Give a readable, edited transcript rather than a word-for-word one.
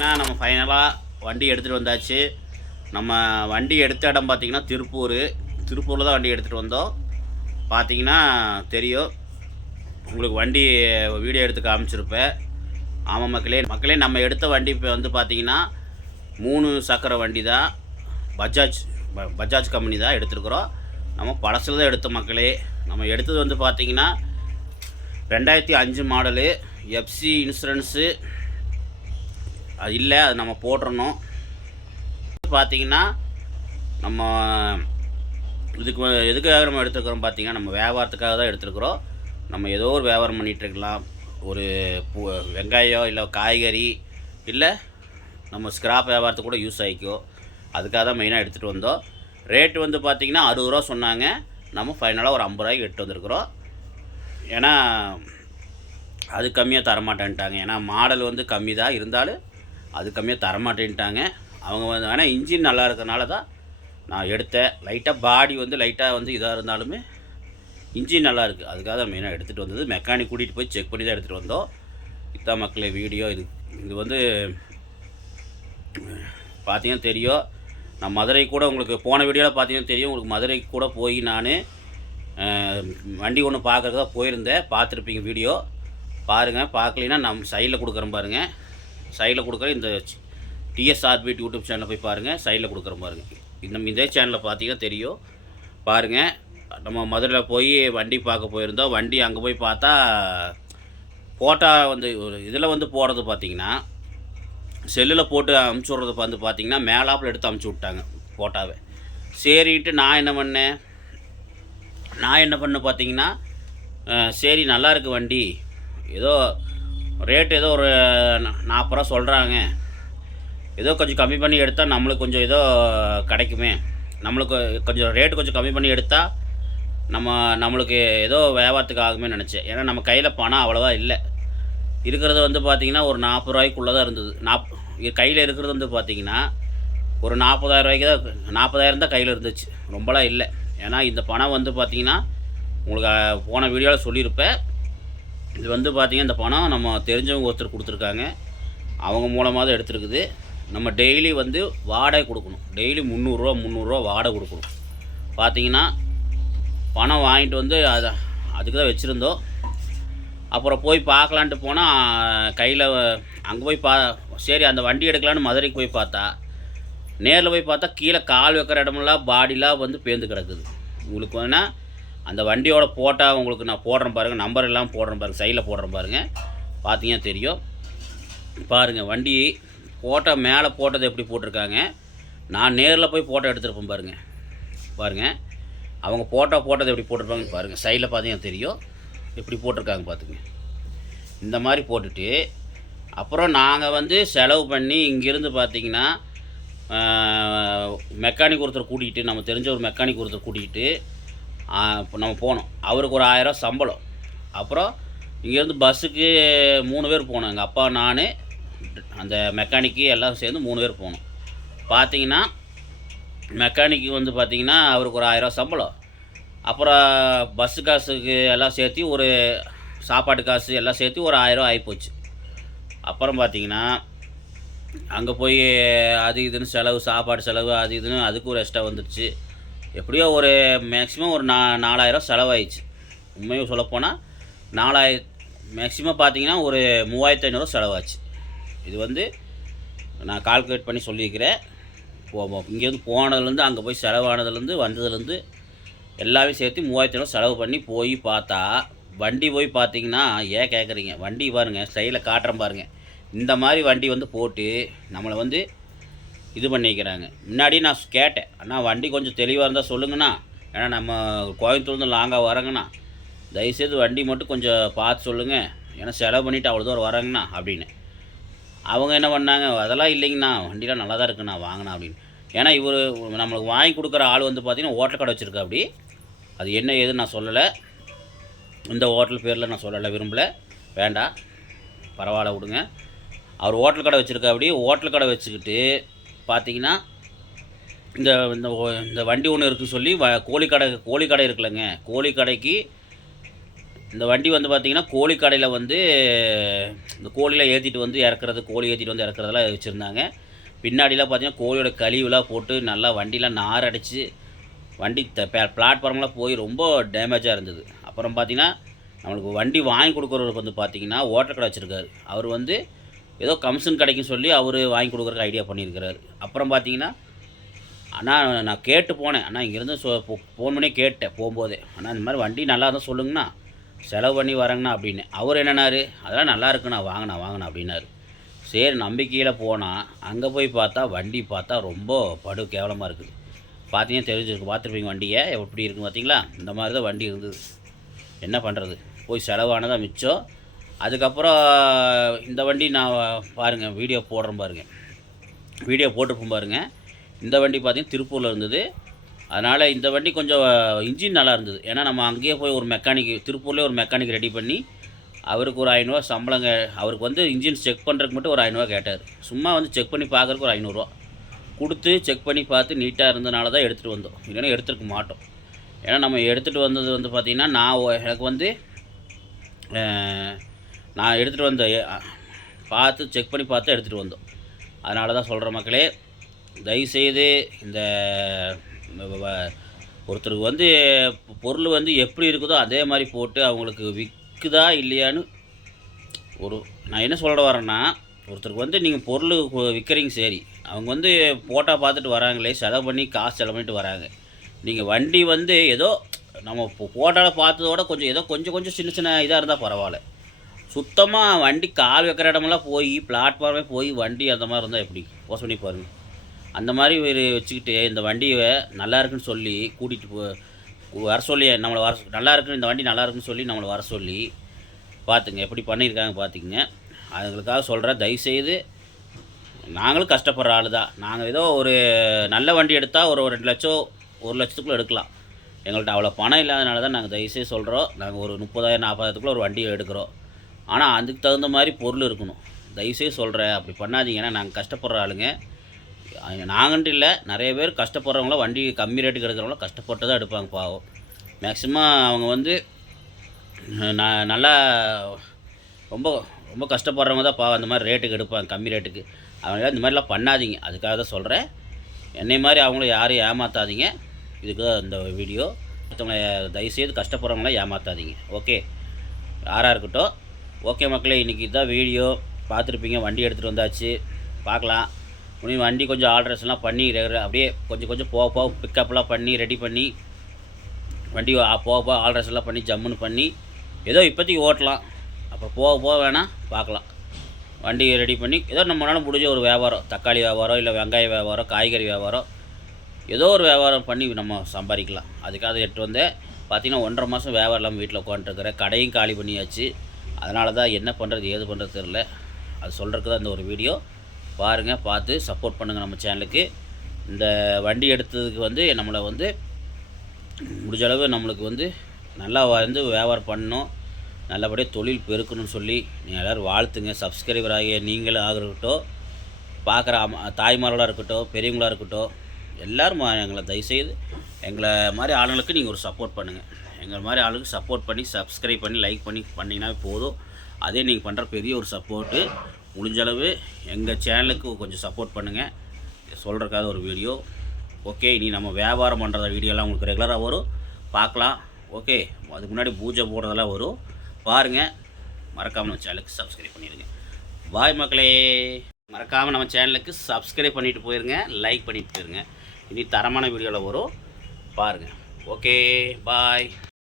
பார்த்திங்கன்னா நம்ம ஃபைனலாக வண்டி எடுத்துகிட்டு வந்தாச்சு. நம்ம வண்டி எடுத்த இடம் பார்த்திங்கன்னா திருப்பூரில் தான் வண்டி எடுத்துகிட்டு வந்தோம். பார்த்திங்கன்னா தெரியும் உங்களுக்கு, வண்டி வீடியோ எடுத்து காமிச்சிருப்பேன். ஆமாம் மக்களே நம்ம எடுத்த வண்டி இப்போ வந்து பார்த்திங்கன்னா 3 சக்கர வண்டி தான். பஜாஜ் கம்பெனி தான் எடுத்துருக்குறோம். நம்ம பழசில் தான் எடுத்த மக்களே. நம்ம எடுத்தது வந்து பார்த்திங்கன்னா 2005 மாடலு. எஃப்சி இன்சூரன்ஸு அது இல்லை, அது நம்ம போட்டுறணும். பார்த்திங்கன்னா நம்ம எதுக்காக நம்ம எடுத்துருக்குறோம் பார்த்திங்கன்னா, நம்ம வியாபாரத்துக்காக தான் எடுத்துருக்குறோம். நம்ம ஏதோ ஒரு வியாபாரம் பண்ணிகிட்ருக்கலாம். ஒரு வெங்காயம் இல்லை காய்கறி இல்லை நம்ம ஸ்கிராப் வியாபாரத்துக்கு கூட யூஸ் ஆகிக்கும். அதுக்காக தான் மெயினாக எடுத்துகிட்டு வந்தோம். ரேட்டு வந்து பார்த்திங்கன்னா 60 ரூபா சொன்னாங்க. நம்ம ஃபைனலாக ஒரு 50 ரூபாய்க்கு எடுத்து வந்திருக்குறோம். ஏன்னா அது கம்மியாக தரமாட்டேன்ட்டாங்க. ஏன்னா மாடல் வந்து கம்மி தான், இருந்தாலும் அது கம்மியாக தரமாட்டேன்ட்டாங்க அவங்க வந்து. ஆனால் இன்ஜின் நல்லா இருக்கிறனால தான் நான் எடுத்தேன். லைட்டாக பாடி வந்து லைட்டாக வந்து இதாக இருந்தாலுமே இன்ஜின் நல்லா இருக்குது. அதுக்காக தான் மெயினாக எடுத்துகிட்டு வந்தது. மெக்கானிக் கூட்டிகிட்டு போய் செக் பண்ணி தான் எடுத்துகிட்டு வந்தோம். இதான் மக்களே வீடியோ. இது வந்து பார்த்தீங்கன்னா தெரியும். நான் மதுரை கூட உங்களுக்கு போன வீடியோவில் பார்த்தீங்கன்னா தெரியும். உங்களுக்கு மதுரைக்கு கூட போய் நான் வண்டி ஒன்று பார்க்குறதுக்கு தான் போயிருந்தேன். பார்த்துருப்பீங்க வீடியோ. பாருங்கள், பார்க்கலைன்னா நம்ம சைடில் கொடுக்குறேன் பாருங்கள். சைடில் கொடுக்குறேன். இந்த டிஎஸ்ஆர்பி யூடியூப் சேனலில் போய் பாருங்கள். சைடில் கொடுக்குறேன் பாருங்கள். இதே சேனலில் பார்த்தீங்கன்னா தெரியும். பாருங்கள், நம்ம மதுரையில் போய் வண்டி பார்க்க போயிருந்தோம். வண்டி அங்கே போய் பார்த்தா ஃபோட்டோ வந்து ஒரு இதில் வந்து போடுறது பார்த்திங்கன்னா, செல்லில் போட்டு அமுச்சு விட்றது வந்து பார்த்திங்கன்னா மேலாப்பில் எடுத்து அமுச்சு விட்டாங்க ஃபோட்டோவை. சரின்ட்டு நான் என்ன பண்ணேன் பார்த்திங்கன்னா, சரி நல்லா இருக்குது வண்டி, ஏதோ ரேட்டு ஏதோ ஒரு 40 ரூபா சொல்கிறாங்க, ஏதோ கொஞ்சம் கம்மி பண்ணி எடுத்தால் நம்மளுக்கு கொஞ்சம் ஏதோ கிடைக்குமே, நம்மளுக்கு கொஞ்சம் ரேட்டு கொஞ்சம் கம்மி பண்ணி எடுத்தால் நம்மளுக்கு ஏதோ வியாபாரத்துக்கு ஆகுமே நினச்சேன். ஏன்னா நம்ம கையில் பணம் அவ்வளோவா இல்லை. இருக்கிறது வந்து பார்த்திங்கன்னா ஒரு 40 ரூபாய்க்குள்ளே தான் இருந்தது. கையில் இருக்கிறது வந்து பார்த்திங்கன்னா ஒரு 40,000 ரூபாய்க்கு தான், 40,000 தான் கையில் இருந்துச்சு. ரொம்பலாம் இல்லை. ஏன்னா இந்த பணம் வந்து பார்த்திங்கன்னா உங்களுக்கு போன வீடியோவில் சொல்லியிருப்பேன். இது வந்து பார்த்திங்கன்னா இந்த பணம் நம்ம தெரிஞ்சவங்க ஒருத்தர் கொடுத்துருக்காங்க. அவங்க மூலமாக தான் எடுத்துருக்குது. நம்ம டெய்லி வந்து வாடகை கொடுக்கணும். டெய்லி 300 ரூபா வாடகை கொடுக்கணும். பார்த்திங்கன்னா பணம் வாங்கிட்டு வந்து அதுக்கு தான் வச்சுருந்தோம். அப்புறம் போய் பார்க்கலான்ட்டு போனால் கையில் அங்கே போய் சரி அந்த வண்டி எடுக்கலான்னு மதுரைக்கு போய் பார்த்தா, நேரில் போய் பார்த்தா கீழே கால் வைக்கிற இடமெல்லாம் பாடிலாம் வந்து பேர்ந்து கிடக்குது. உங்களுக்கு வேணால் அந்த வண்டியோட ஃபோட்டோ உங்களுக்கு நான் போடுறேன் பாருங்கள். நம்பர் எல்லாம் போடுறேன் பாருங்கள். சைடில் போடுறேன் பாருங்கள். பார்த்தீங்கன்னா தெரியும். பாருங்கள், வண்டி ஃபோட்டோ மேலே போட்டது எப்படி போட்டிருக்காங்க. நான் நேரில் போய் ஃபோட்டோ எடுத்துருப்பேன் பாருங்கள். அவங்க ஃபோட்டோ போட்டது எப்படி போட்டிருப்பாங்கன்னு பாருங்கள். சைடில் பார்த்தீங்கன்னா தெரியும் எப்படி போட்டிருக்காங்க பார்த்துங்க. இந்த மாதிரி போட்டுட்டு அப்புறம் நாங்கள் வந்து செலவு பண்ணி இங்கேருந்து பார்த்திங்கன்னா மெக்கானிக் ஒருத்தர் கூட்டிகிட்டு, நம்ம தெரிஞ்ச ஒரு மெக்கானிக் ஒருத்தர் கூட்டிகிட்டு நம்ம போனோம். அவருக்கு ஒரு 1000 ரூபா சம்பளம். அப்புறம் இங்கேருந்து பஸ்ஸுக்கு 3 பேர் போனோம். எங்கள் அப்பா, நான், அந்த மெக்கானிக்கு எல்லாம் சேர்ந்து 3 பேர் போனோம். பார்த்திங்கன்னா மெக்கானிக்கு வந்து பார்த்திங்கன்னா அவருக்கு ஒரு 1000 ரூபா சம்பளம். அப்புறம் பஸ்ஸு காசுக்கு எல்லாம் சேர்த்து ஒரு சாப்பாட்டு காசு எல்லாம் சேர்த்து ஒரு 1000 ரூபா ஆகிப்போச்சு. அப்புறம் பார்த்திங்கன்னா அங்கே போய் அது இதுன்னு செலவு, சாப்பாடு செலவு அது இதுன்னு அதுக்கு ஒரு எக்ஸ்ட்ரா வந்துடுச்சு. எப்படியோ ஒரு மேக்ஸிமம் ஒரு 4000 செலவாயிடுச்சு. உண்மையாக சொல்லப்போனால் 4000 மேக்ஸிமம் பார்த்திங்கன்னா ஒரு 3500 செலவாச்சு. இது வந்து நான் கால்குலேட் பண்ணி சொல்லியிருக்கிறேன். இங்கேருந்து போனதுலேருந்து அங்கே போய் செலவானதுலேருந்து வந்ததுலேருந்து எல்லாமே சேர்த்து 3500 செலவு பண்ணி போய் பார்த்தா, வண்டி போய் பார்த்திங்கன்னா ஏன் கேட்குறீங்க, வண்டி பாருங்கள், ஸ்டைலில் காட்டுறேன் பாருங்கள். இந்த மாதிரி வண்டி வந்து போட்டு நம்மளை வந்து இது பண்ணிக்கிறாங்க. முன்னாடி நான் கேட்டேன், அண்ணா வண்டி கொஞ்சம் தெளிவாக இருந்தால் சொல்லுங்கண்ணா, ஏன்னா நம்ம கோயம்புத்தூர்லேருந்து லாங்காக வரேங்கண்ணா, தயவுசெய்து வண்டி மட்டும் கொஞ்சம் பார்த்து சொல்லுங்கள், ஏன்னா செலவு பண்ணிவிட்டு அவ்வளோ தூரம் வரேங்கண்ணா அப்படின்னு. அவங்க என்ன பண்ணாங்க, அதெல்லாம் இல்லைங்கண்ணா, வண்டிலாம் நல்லா தான் இருக்குண்ணா, வாங்கண்ணா அப்படின்னு. ஏன்னா இவர் நம்மளுக்கு வாங்கி கொடுக்குற ஆள் வந்து பார்த்திங்கன்னா ஹோட்டல் கடை வச்சுருக்கா. அப்படி அது என்ன ஏதுன்னு நான் சொல்லலை. இந்த ஹோட்டல் பேரில் நான் சொல்லலை, விரும்பலை, வேண்டாம், பரவாயில்ல விடுங்க. அவர் ஹோட்டல் கடை வச்சுருக்கா. அப்படி ஹோட்டல் கடை வச்சுக்கிட்டு பார்த்திங்கன்னா இந்த வண்டி ஒன்று இருக்குன்னு சொல்லி கோழிக்கடை இருக்குல்லங்க, கோழிக்கடைக்கு இந்த வண்டி வந்து பார்த்திங்கன்னா கோழி கடையில் வந்து இந்த கோழிலாம் ஏற்றிட்டு வந்து இறக்குறது, கோழி ஏற்றிட்டு வந்து இறக்குறதெல்லாம் வச்சுருந்தாங்க. பின்னாடிலாம் பார்த்திங்கன்னா கோழியோட கழிவுலாம் போட்டு நல்லா வண்டிலாம் நார் அடித்து வண்டி பிளாட்ஃபார்ம்லாம் போய் ரொம்ப டேமேஜாக இருந்தது. அப்புறம் பார்த்திங்கன்னா நம்மளுக்கு வண்டி வாங்கி கொடுக்குறவருக்கு வந்து பார்த்திங்கன்னா ஓட்டர் கடை வச்சுருக்காரு. அவர் வந்து ஏதோ கமிஷன் கிடைக்குன்னு சொல்லி அவர் வாங்கி கொடுக்குறக்கு ஐடியா பண்ணியிருக்கிறாரு. அப்புறம் பார்த்திங்கன்னா அண்ணா நான் கேட்டு போனேன். அண்ணா இங்கேருந்து ஃபோன் பண்ணி கேட்டேன் போகும்போதே, அண்ணா இந்த மாதிரி வண்டி நல்லா இருந்தால் சொல்லுங்கண்ணா, செலவு பண்ணி வரேங்கண்ணா அப்படின்னு. அவர் என்னன்னாரு, அதெல்லாம் நல்லா இருக்குண்ணா வாங்கண்ணா அப்படின்னாரு. சரி நம்பிக்கையில் போனால் அங்கே போய் பார்த்தா வண்டி பார்த்தா ரொம்ப படு கேவலமாக இருக்குது. பார்த்தீங்கன்னா தெரிஞ்சிருக்கு, பார்த்துருப்பீங்க வண்டியை எப்படி இருக்குன்னு பார்த்தீங்களா? இந்த மாதிரி தான் வண்டி இருந்தது. என்ன பண்ணுறது, போய் செலவானதான் மிச்சம். அதுக்கப்புறம் இந்த வண்டி நான் பாருங்கள் வீடியோ போடுறேன் பாருங்கள், வீடியோ போட்டிருப்போம் பாருங்கள். இந்த வண்டி பார்த்திங்கன்னா திருப்பூரில் இருந்தது. அதனால் இந்த வண்டி கொஞ்சம் இன்ஜின் நல்லா இருந்தது. ஏன்னா நம்ம அங்கேயே போய் ஒரு மெக்கானிக், திருப்பூர்லேயே ஒரு மெக்கானிக் ரெடி பண்ணி அவருக்கு ஒரு 500 சம்பளங்க. அவருக்கு வந்து இன்ஜின் செக் பண்ணுறதுக்கு மட்டும் ஒரு 500 கேட்டார். சும்மா வந்து செக் பண்ணி பார்க்குறதுக்கு ஒரு 500 கொடுத்து செக் பண்ணி பார்த்து நீட்டாக இருந்ததுனால தான் எடுத்துகிட்டு வந்தோம். இல்லைன்னா எடுத்துருக்க மாட்டோம். ஏன்னா நம்ம எடுத்துகிட்டு வந்தது வந்து பார்த்திங்கன்னா எனக்கு வந்து நான் எடுத்துகிட்டு வந்த பார்த்து செக் பண்ணி பார்த்து எடுத்துகிட்டு வந்தோம். அதனால தான் சொல்கிற மக்களே, தயவுசெய்து இந்த ஒருத்தருக்கு வந்து பொருள் வந்து எப்படி இருக்குதோ அதே மாதிரி போட்டு அவங்களுக்கு விற்குதா இல்லையான்னு நான் என்ன சொல்ல வரேன்னா, ஒருத்தருக்கு வந்து நீங்கள் பொருள் விற்கிறீங்க சரி, அவங்க வந்து போட்டா பார்த்துட்டு வராங்களே, செலவு பண்ணி காசு செலவு பண்ணிட்டு வராங்க. நீங்கள் வண்டி வந்து ஏதோ நம்ம போட்டால் பார்த்ததோட கொஞ்சம் சின்ன சின்ன இதாக இருந்தால் பரவாயில்ல. சுத்தமாக வண்டி கால் வைக்கிற இடமெல்லாம் போய் பிளாட்ஃபார்மே போய் வண்டி அந்த மாதிரி இருந்தால் எப்படி போஸ் பண்ணி பாருங்கள். அந்த மாதிரி வச்சுக்கிட்டு இந்த வண்டியை நல்லா இருக்குன்னு சொல்லி கூட்டிகிட்டு வர சொல்லி நம்மளை நல்லா இருக்குன்னு, இந்த வண்டி நல்லா இருக்குன்னு சொல்லி நம்மளை வர சொல்லி பார்த்துங்க எப்படி பண்ணியிருக்காங்க பார்த்துக்குங்க. அதுங்களுக்காக சொல்கிறேன், தயவுசெய்து நாங்களும் கஷ்டப்படுற ஆள் தான். நாங்கள் ஏதோ ஒரு நல்ல வண்டி எடுத்தால் ஒரு 2 லட்சம் 1 லட்சத்துக்குள்ளே எடுக்கலாம். எங்கள்கிட்ட அவ்வளோ பணம் இல்லாதனால தான் நாங்கள் தயவுசெய்து சொல்கிறோம். நாங்கள் ஒரு 30,000 40,000த்துக்குள்ளே ஒரு வண்டியை எடுக்கிறோம். ஆனால் அதுக்கு தகுந்த மாதிரி பொருள் இருக்கணும். தயவுசெய்து சொல்கிறேன், அப்படி பண்ணாதீங்கன்னா. நாங்கள் கஷ்டப்படுற ஆளுங்க. நாங்கன்ட்டு இல்லை, நிறைய பேர் கஷ்டப்படுறவங்களாம் வண்டி கம்மி ரேட்டுக்கு எடுக்கிறவங்களாம் கஷ்டப்பட்டு தான் எடுப்பாங்க பாவம். மேக்ஸிமம் அவங்க வந்து நல்லா ரொம்ப ரொம்ப கஷ்டப்படுறவங்க தான் பாவம் அந்த மாதிரி ரேட்டுக்கு எடுப்பாங்க, கம்மி ரேட்டுக்கு. அவங்க இந்த மாதிரிலாம் பண்ணாதீங்க. அதுக்காக தான் சொல்கிறேன். என்னை மாதிரி அவங்களும் யாரையும் ஏமாற்றாதீங்க. இதுக்கு தான் இந்த வீடியோ. மற்றவங்க தயவுசெய்து கஷ்டப்படுறவங்களாம் ஏமாற்றாதீங்க. ஓகே, யாராக இருக்கட்டும். ஓகே மக்களே, இன்றைக்கி இதுதான் வீடியோ. பார்த்துருப்பீங்க, வண்டி எடுத்துகிட்டு வந்தாச்சு. பார்க்கலாம் முடியும். வண்டி கொஞ்சம் ஆல்ட்ரேஷன்லாம் பண்ணி அப்படியே கொஞ்சம் போக பிக்கப்லாம் பண்ணி ரெடி பண்ணி வண்டி போக ஆல்ட்ரேஷன்லாம் பண்ணி ஜம்முன்னு பண்ணி ஏதோ இப்போதைக்கு ஓட்டலாம். அப்புறம் போக வேணால் பார்க்கலாம். வண்டி ரெடி பண்ணி ஏதோ நம்மளால முடிஞ்ச ஒரு வியாபாரம், தக்காளி வியாபாரம் இல்லை வெங்காய வியாபாரம், காய்கறி வியாபாரம், ஏதோ ஒரு வியாபாரம் பண்ணி நம்ம சம்பாதிக்கலாம். அதுக்காக எட்டு வந்தேன். பார்த்திங்கன்னா 1.5 மாதம் வியாபாரம் இல்லாமல் வீட்டில் உட்காந்துருக்கிறேன். கடையும் காலி பண்ணியாச்சு. அதனால தான் என்ன பண்ணுறது ஏது பண்ணுறது தெரில. அது சொல்கிறதுக்கு தான் இந்த ஒரு வீடியோ. பாருங்கள், பார்த்து சப்போர்ட் பண்ணுங்கள் நம்ம சேனலுக்கு. இந்த வண்டி எடுத்ததுக்கு வந்து நம்மளை வந்து முடிஞ்ச அளவு நம்மளுக்கு வந்து நல்லா வந்து வியாபாரம் பண்ணணும், நல்லபடியாக தொழில் பெருக்கணும்னு சொல்லி நீங்கள் எல்லோரும் வாழ்த்துங்க. சப்ஸ்கிரைபர் ஆகிய நீங்களும் ஆகட்டும், பார்க்குற தாய்மார்களாக இருக்கட்டும், பெரியவங்களாக இருக்கட்டும், எல்லோரும் எங்களை தயவுசெய்து எங்களை மாதிரி ஆளுங்களுக்கு நீங்கள் ஒரு சப்போர்ட் பண்ணுங்கள். எங்கள் மாதிரி ஆளுங்களுக்கு சப்போர்ட் பண்ணி சப்ஸ்கிரைப் பண்ணி லைக் பண்ணிங்கன்னா போதும். அதே நீங்கள் பண்ணுற பெரிய ஒரு சப்போர்ட்டு. முடிஞ்சளவு எங்கள் சேனலுக்கு கொஞ்சம் சப்போர்ட் பண்ணுங்கள். சொல்கிறக்காத ஒரு வீடியோ. ஓகே, இனி நம்ம வியாபாரம் பண்ணுற வீடியோலாம் உங்களுக்கு ரெகுலராக வரும், பார்க்கலாம். ஓகே, அதுக்கு முன்னாடி பூஜை போடுறதெல்லாம் வரும், பாருங்கள். மறக்காமல் நம்ம சேனலுக்கு சப்ஸ்கிரைப் பண்ணிடுங்க. பாய் மக்களே. மறக்காமல் நம்ம சேனலுக்கு சப்ஸ்கிரைப் பண்ணிவிட்டு போயிருங்க, லைக் பண்ணிவிட்டு போயிருங்க. இனி தரமான வீடியோவில் வரும், பாருங்கள். ஓகே, பாய்.